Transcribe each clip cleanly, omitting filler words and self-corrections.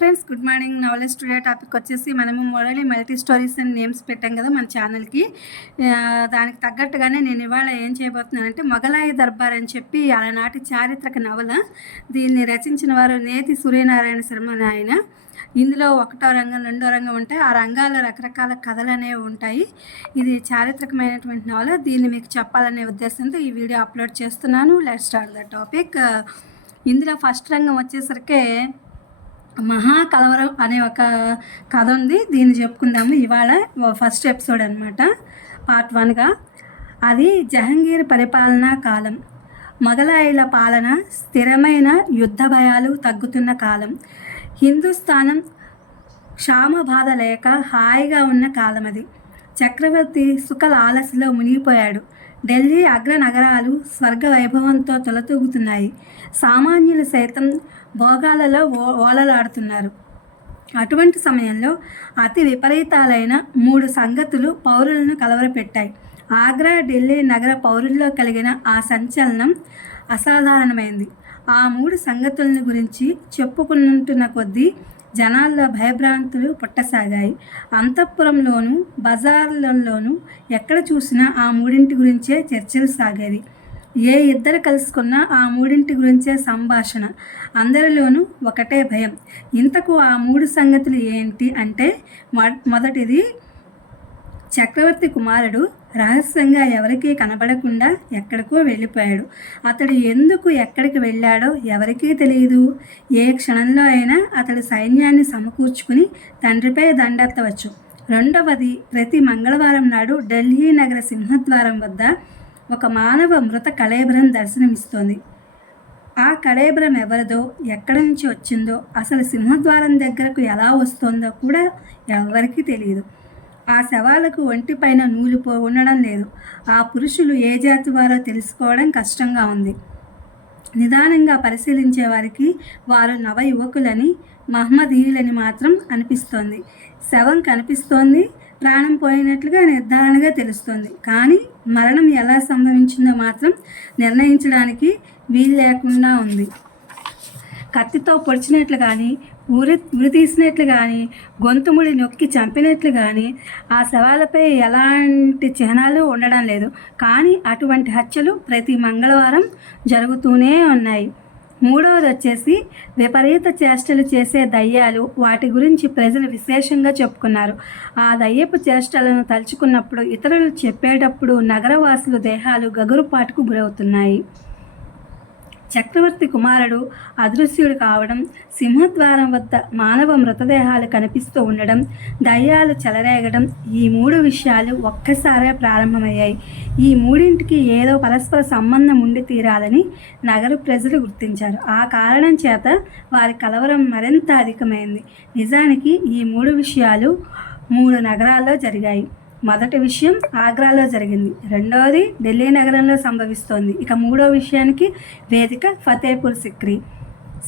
Friends, good morning. నవలెస్ today topic వచ్చేసి మనము మొరలీ మల్టీ స్టోరీస్ అని నేమ్స్ పెట్టాం కదా మన ఛానల్కి. దానికి తగ్గట్టుగానే నేను ఇవాళ ఏం చేయబోతున్నానంటే మొగలాయి దర్బార్ అని చెప్పి ఆనాటి చారిత్రక నవల. దీన్ని రచించిన వారు నేతి సూర్యనారాయణ శర్మ అని ఆయన. ఇందులో ఒకటో రంగం, రెండో రంగం ఉంటాయి. ఆ రంగాల్లో రకరకాల కథలు అనేవి ఉంటాయి. ఇది చారిత్రకమైనటువంటి నవల. దీన్ని మీకు చెప్పాలనే ఉద్దేశంతో ఈ వీడియో అప్లోడ్ చేస్తున్నాను. Let's start the topic. ఇందులో ఫస్ట్ రంగం వచ్చేసరికి మహాకలవరం అనే ఒక కథ ఉంది. దీన్ని చెప్పుకుందాము ఇవాళ. ఫస్ట్ ఎపిసోడ్ అనమాట, పార్ట్ 1గా. అది జహంగీర్ పరిపాలనా కాలం. మొగలాయిల పాలన, స్థిరమైన యుద్ధ భయాలు తగ్గుతున్న కాలం. హిందుస్థానం క్షామబాధ లేక హాయిగా ఉన్న కాలం అది. చక్రవర్తి సుఖలాలసలో మునిగిపోయాడు. ఢిల్లీ అగ్రనగరాలు స్వర్గ వైభవంతో తొలతూగుతున్నాయి. సామాన్యులు సైతం భోగాలలో ఓలలాడుతున్నారు. అటువంటి సమయంలో అతి విపరీతాలైన 3 సంగతులు పౌరులను కలవరపెట్టాయి. ఆగ్రా, ఢిల్లీ నగర పౌరుల్లో కలిగిన ఆ సంచలనం అసాధారణమైంది. ఆ 3 సంగతులను గురించి చెప్పుకుంటున్న కొద్దీ జనాల్లో భయభ్రాంతులు పుట్టసాగాయి. అంతఃపురంలోనూ బజార్లలోనూ ఎక్కడ చూసినా ఆ 3 గురించే చర్చలు సాగేవి. ఏ ఇద్దరు కలుసుకున్నా ఆ 3 గురించే సంభాషణ. అందరిలోనూ ఒకటే భయం. ఇంతకు ఆ 3 సంగతులు ఏంటి అంటే, మొదటిది, చక్రవర్తి కుమారుడు రహస్యంగా ఎవరికీ కనబడకుండా ఎక్కడికో వెళ్ళిపోయాడు. అతడు ఎందుకు ఎక్కడికి వెళ్ళాడో ఎవరికీ తెలియదు. ఏ క్షణంలో అయినా అతడు సైన్యాన్ని సమకూర్చుకుని తండ్రిపై దండెత్తవచ్చు. రెండవది, ప్రతి మంగళవారం నాడు ఢిల్లీ నగర సింహద్వారం వద్ద ఒక మానవ మృత కళేబరం దర్శనమిస్తోంది. ఆ కళేబరం ఎవరిదో, ఎక్కడి నుంచి వచ్చిందో, అసలు సింహద్వారం దగ్గరకు ఎలా వస్తుందో కూడా ఎవరికీ తెలియదు. ఆ శవాలకు ఒంటిపైన నూలు ఉండడం లేదు. ఆ పురుషులు ఏ జాతి వారో తెలుసుకోవడం కష్టంగా ఉంది. నిదానంగా పరిశీలించే వారికి వారు నవ యువకులని, మహమ్మదీయులని మాత్రం అనిపిస్తోంది. శవం కనిపిస్తోంది, ప్రాణం పోయినట్లుగా నిర్ధారణగా తెలుస్తోంది. కానీ మరణం ఎలా సంభవించిందో మాత్రం నిర్ణయించడానికి వీలు లేకుండా ఉంది. కత్తితో పొడిచినట్లు కానీ, ఉరి తీసినట్లు కానీ, గొంతుముడి నొక్కి చంపినట్లు కానీ ఆ శవాలపై ఎలాంటి చిహ్నాలు ఉండడం లేదు. కానీ అటువంటి హత్యలు ప్రతి మంగళవారం జరుగుతూనే ఉన్నాయి. మూడవది వచ్చేసి, విపరీత చేష్టలు చేసే దయ్యాలు. వాటి గురించి ప్రజలు విశేషంగా చెప్పుకున్నారు. ఆ దయ్యపు చేష్టలను తలుచుకున్నప్పుడు, ఇతరులు చెప్పేటప్పుడు నగరవాసుల దేహాలు గగురుపాటుకు గురవుతున్నాయి. చక్రవర్తి కుమారుడు అదృశ్యుడు కావడం, సింహద్వారం వద్ద మానవ మృతదేహాలు కనిపిస్తూ ఉండడం, దయ్యాలు చెలరేగడం, ఈ 3 విషయాలు ఒక్కసారే ప్రారంభమయ్యాయి. ఈ 3ంటికి ఏదో పరస్పర సంబంధం ఉండి తీరాలని నగర ప్రజలు గుర్తించారు. ఆ కారణం చేత వారి కలవరం మరింత అధికమైంది. నిజానికి ఈ 3 విషయాలు 3 నగరాల్లో జరిగాయి. మొదటి విషయం ఆగ్రాలో జరిగింది. రెండవది ఢిల్లీ నగరంలో సంభవిస్తోంది. ఇక 3వ విషయానికి వేదిక ఫతేపూర్ సిక్రీ.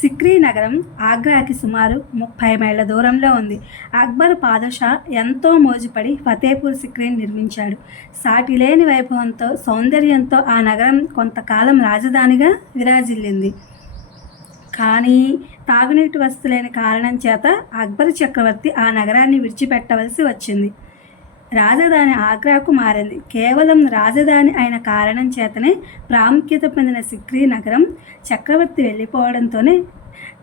సిక్రీ నగరం ఆగ్రాకి సుమారు 30 మైళ్ళ దూరంలో ఉంది. అక్బర్ పాదుషా ఎంతో మోజుపడి ఫతేపూర్ సిక్రీని నిర్మించాడు. సాటిలేని వైభవంతో, సౌందర్యంతో ఆ నగరం కొంతకాలం రాజధానిగా విరాజిల్లింది. కానీ తాగునీటి వసతి లేని కారణం చేత అక్బర్ చక్రవర్తి ఆ నగరాన్ని విడిచిపెట్టవలసి వచ్చింది. రాజధాని ఆగ్రాకు మారింది. కేవలం రాజధాని అయిన కారణం చేతనే ప్రాముఖ్యత పొందిన సిక్రీ నగరం చక్రవర్తి వెళ్ళిపోవడంతోనే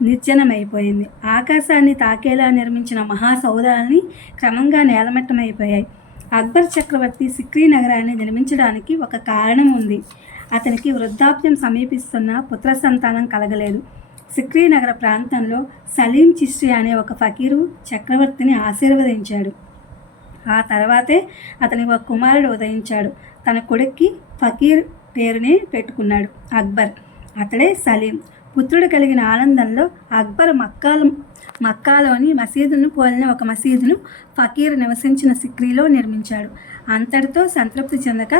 నిర్జనమైపోయింది. ఆకాశాన్ని తాకేలా నిర్మించిన మహాసౌధాలని క్రమంగా నేలమట్టమైపోయాయి. అక్బర్ చక్రవర్తి సిక్రీ నగరాన్ని నిర్మించడానికి ఒక కారణం ఉంది. అతనికి వృద్ధాప్యం సమీపిస్తున్న పుత్ర సంతానం కలగలేదు. సిక్రీ నగర ప్రాంతంలో సలీం చిష్టి అనే ఒక ఫకీరు చక్రవర్తిని ఆశీర్వదించాడు. ఆ తర్వాతే అతనికి ఒక కుమారుడు ఉదయించాడు. తన కొడుక్కి ఫకీర్ పేరునే పెట్టుకున్నాడు అక్బర్. అతడే సలీం. పుత్రుడు కలిగిన ఆనందంలో అక్బర్ మక్కాలోని మసీదును పోలిన ఒక మసీదును ఫకీర్ నివసించిన సిక్రీలో నిర్మించాడు. అంతటితో సంతృప్తి చెందక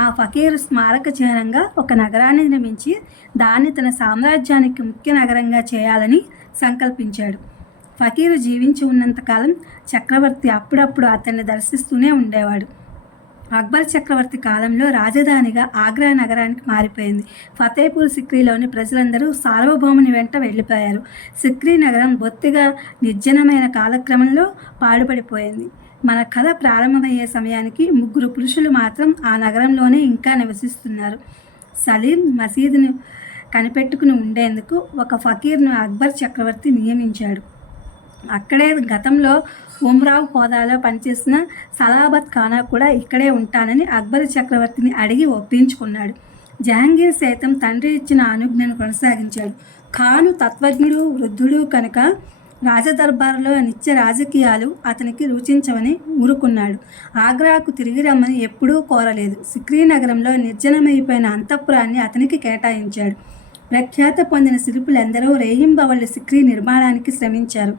ఆ ఫకీరు స్మారక చిహ్నంగా ఒక నగరాన్ని నిర్మించి దాన్ని తన సామ్రాజ్యానికి ముఖ్య నగరంగా చేయాలని సంకల్పించాడు. ఫకీరు జీవించి ఉన్నంతకాలం చక్రవర్తి అప్పుడప్పుడు అతన్ని దర్శిస్తూనే ఉండేవాడు. అక్బర్ చక్రవర్తి కాలంలో రాజధానిగా ఆగ్రా నగరానికి మారిపోయింది. ఫతేపూర్ సిక్రీలోని ప్రజలందరూ సార్వభౌముని వెంట వెళ్ళిపోయారు. సిక్రీ నగరం బొత్తిగా నిర్జనమైన కాలక్రమంలో పాడుపడిపోయింది. మన కథ ప్రారంభమయ్యే సమయానికి 3 పురుషులు మాత్రం ఆ నగరంలోనే ఇంకా నివసిస్తున్నారు. సలీం మసీదును కనిపెట్టుకుని ఉండేందుకు ఒక ఫకీర్ను అక్బర్ చక్రవర్తి నియమించాడు. అక్కడే గతంలో ఉమ్రావ్ హోదాలో పనిచేసిన సలాబత్ ఖానా కూడా ఇక్కడే ఉంటానని అక్బర్ చక్రవర్తిని అడిగి ఒప్పించుకున్నాడు. జహాంగీర్ సైతం తండ్రి ఇచ్చిన అనుజ్ఞను కొనసాగించాడు. ఖాను తత్వజ్ఞుడు, వృద్ధుడు కనుక రాజదర్బారులో నిత్య రాజకీయాలు అతనికి రుచించవని ఊరుకున్నాడు. ఆగ్రాకు తిరిగి రమ్మని ఎప్పుడూ కోరలేదు. సిక్రీ నగరంలో నిర్జనమైపోయిన అంతఃపురాన్ని అతనికి కేటాయించాడు. ప్రఖ్యాత పొందిన శిల్పులందరూ రేయింబవళ్లు సిక్రీ నిర్మాణానికి శ్రమించారు.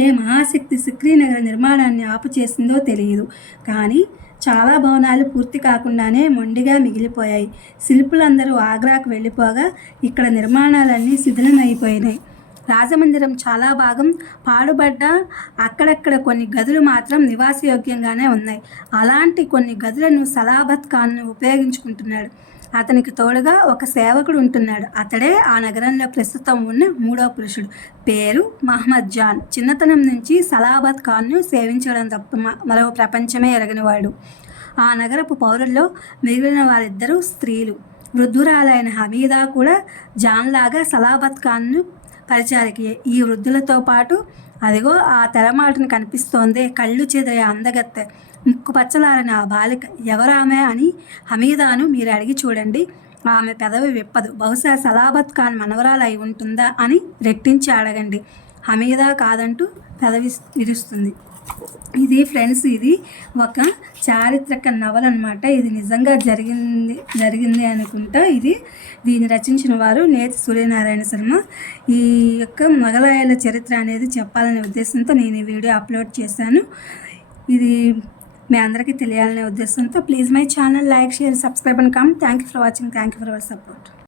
ఏ మహాశక్తి సిక్రీ నగర నిర్మాణాన్ని ఆపుచేసిందో తెలియదు. కానీ చాలా భవనాలు పూర్తి కాకుండానే మొండిగా మిగిలిపోయాయి. శిల్పులందరూ ఆగ్రాకు వెళ్ళిపోగా ఇక్కడ నిర్మాణాలన్నీ శిథిలమైపోయినాయి. రాజమందిరం చాలా భాగం పాడుబడ్డ, అక్కడక్కడ కొన్ని గదులు మాత్రం నివాసయోగ్యంగానే ఉన్నాయి. అలాంటి కొన్ని గదులను సలాబత్ ఖాన్ ఉపయోగించుకుంటున్నాడు. అతనికి తోడుగా ఒక సేవకుడు ఉంటున్నాడు. అతడే ఆ నగరంలో ప్రస్తుతం ఉన్న 3వ పురుషుడు. పేరు మహమ్మద్ జాన్. చిన్నతనం నుంచి సలాబత్ ఖాన్ను సేవించడం తప్ప మరో ప్రపంచమే ఎరగనివాడు. ఆ నగరపు పౌరుల్లో మిగిలిన వారిద్దరూ స్త్రీలు. వృద్ధురాలైన హమీదా కూడా జాన్లాగా సలాబత్ ఖాన్ను పరిచారికే. ఈ వృద్ధులతో పాటు అదిగో ఆ తెరమాటను కనిపిస్తోందే, కళ్ళు చెదిరే అందగత్తె, ముక్కు పచ్చలారిన ఆ బాలిక ఎవరామె అని హమీదాను మీరు అడిగి చూడండి. ఆమె పెదవి విప్పదు. బహుశా సలాబత్ ఖాన్ మనవరాలు అయి ఉంటుందా అని రెట్టించి అడగండి. హమీదా కాదంటూ పెదవి విరుస్తుంది. ఇది ఫ్రెండ్స్, ఇది ఒక చారిత్రక నవల అనమాట. ఇది నిజంగా జరిగింది అనుకుంటా. దీన్ని రచించిన వారు నేతి సూర్యనారాయణ శర్మ. ఈ యొక్క మొఘలాయుల చరిత్ర అనేది చెప్పాలనే ఉద్దేశంతో నేను ఈ వీడియో అప్లోడ్ చేశాను. ఇది మీ అందరికీ తెలియాలనే ఉద్దేశంతో please my channel like, share, subscribe and comment. Thank you for watching. Thank you for our support.